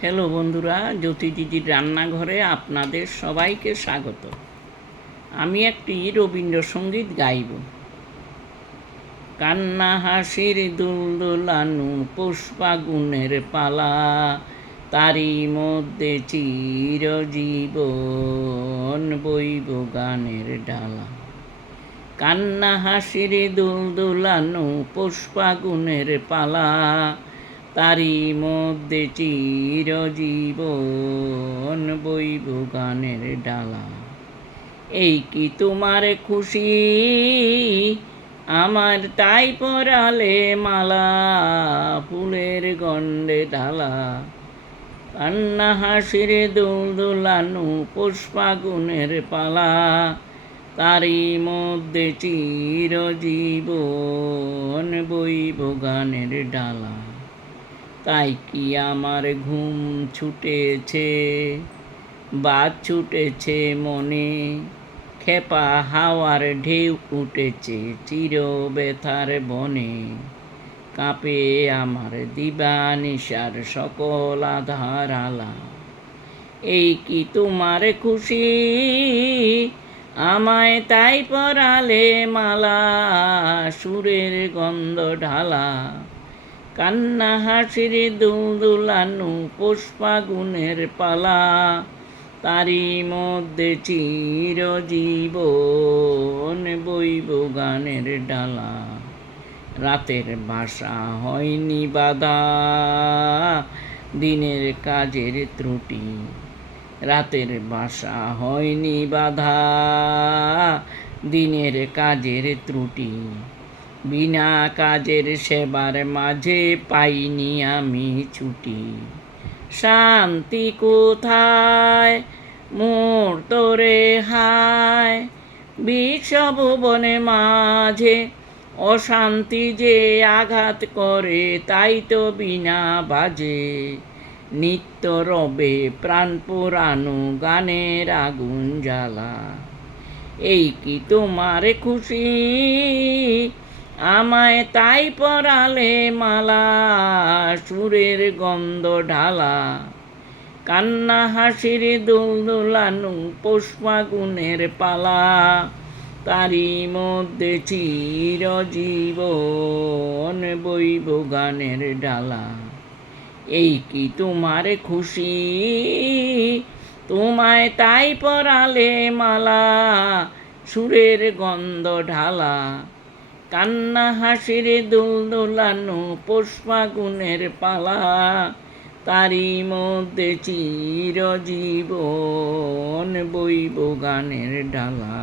Hello বন্ধুরা, জ্যোতি দিদির রান্নাঘরে আপনাদের সবাইকে স্বাগত। আমি একটি রবীন্দ্রসঙ্গীত গাইব। কান্না হাসির দুলদুলানো পুষ্পাগুনের পালা, তারই মধ্যে চিরজীবন বইব গানের ডালা। কান্না হাসির দুলদুলানো পুষ্পাগুনের পালা, তারই মধ্যে চিরজীবন বইব গানের ডালা। এই কি তোমার খুশি, আমার তাই পরালে মালা, ফুলের গন্ধে ঢালা। কান্না হাসির দুলদুলানো পুষ্পাগুনের পালা, তারই মধ্যে চিরজীবন বইব গানের ডালা। তাই কি আমার ঘুম ছুটেছে, বাদ ছুটেছে মনে, খেপা হাওয়ার ঢেউ উঠেছে চির ব্যথার বনে। কাঁপে আমার দিবানিশার সকল আধার আলা। এই কি তোমার খুশি, আমায় তাই পরালে মালা, সুরের গন্ধ ঢালা। কান্না হাসির দুলদুলানো পুষ্পাগুনের পালা, তারই মধ্যে চিরজীবন বইব গানের ডালা। রাতের বাসা হয়নি বাধা, দিনের কাজের ত্রুটি। রাতের বাসা হয়নি বাধা, দিনের কাজের ত্রুটি। বিনা কাজের সেবার মাঝে পাইনি আমি ছুটি। শান্তি কোথায় মোর তোরে হায়, বিশ্বভুবনে মাঝে অশান্তি যে আঘাত করে, তাই তো বিনা বাজে নিত্য রবে প্রাণ পোড়ানো গানের আগুন জ্বালা। এই কি তোমার খুশি, আমায় তাই পরালে মালা, সুরের গন্ধ ঢালা। কান্না হাসির দুলদুলানো পুষ্পাগুনের পালা, তারই মধ্যে চিরজীবন বইব গানের ডালা। এই কি তোমার খুশি, তোমায় তাই পরালে মালা, সুরের গন্ধ ঢালা। কান্না হাসির দুলদুলানো পুষ্পাগুনের পালা, তারই মধ্যে চিরজীবন বইব গানের ডালা।